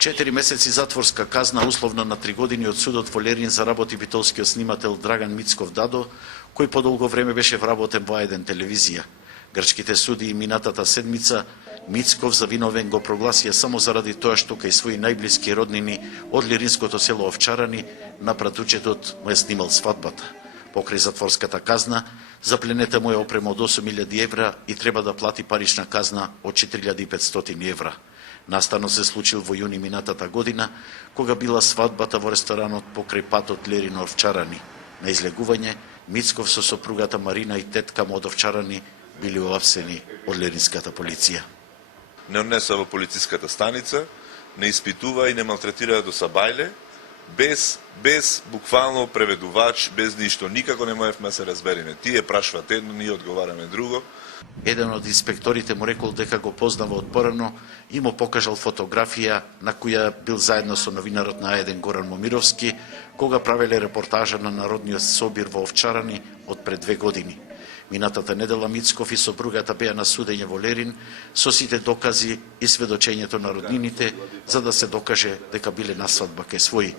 4 месеци затворска казна условно на 3 години од судот во Лерин заработи битолскиот снимател Драган Мицков Дадо, кој подолго време беше вработен во А1 телевизија. Грчките судии минатата седмица Мицков за виновен го прогласија само заради тоа што кај своји најблиски роднини од лиринското село Овчарани на пратучетот му е снимал свадбата. Покрај затворската казна, запленета му е опрема од 8.000 евра и треба да плати парична казна од 4.500 евра. Настанот се случил во јуни минатата година, кога била свадбата во ресторанот покрај патот Лерин Овчарани. На излегување, Мицков со сопругата Марина и тетка му од Овчарани били уапсени од леринската полиција. Не однесува во полициската станица, не испитува и не малтретира до сабајле, без буквално преведувач, без ништо. Никако не можевме да се разбериме. Тие прашваат едно, ние одговараме друго. Еден од инспекторите му рекол дека го познава од порано и му покажал фотографија на која бил заедно со новинарот на А1 Горан Момировски, кога правеле репортажа на Народниот собир во Овчарани од пред 2 години. Минатата недела Мицков и сопругата беа на судење во Лерин со сите докази и сведочењето на роднините за да се докаже дека биле на свадба кај своји.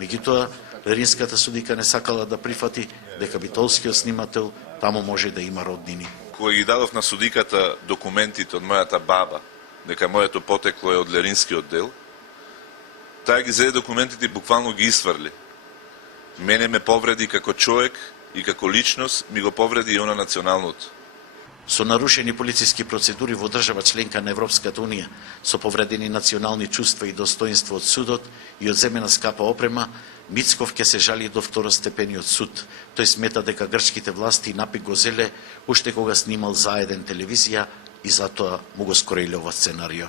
Меѓутоа, леринската судика не сакала да прифати дека битолскиот снимател таму може да има роднини. Кога ги дадов на судиката документите од мојата баба, дека моето потекло е од леринскиот дел, таа ги зеде документите и буквално ги исфрли. Мене ме повреди како човек и како личност, ми го повреди и она националното. Со нарушени полициски процедури во држава членка на Европската Унија, со повредени национални чувства и достоинство од судот и одземена скапа опрема, Мицков ќе се жали до второстепениот суд. Тој смета дека грчките власти напи го зеле уште кога снимал за А1 телевизија и затоа му го скореле ова сценарио.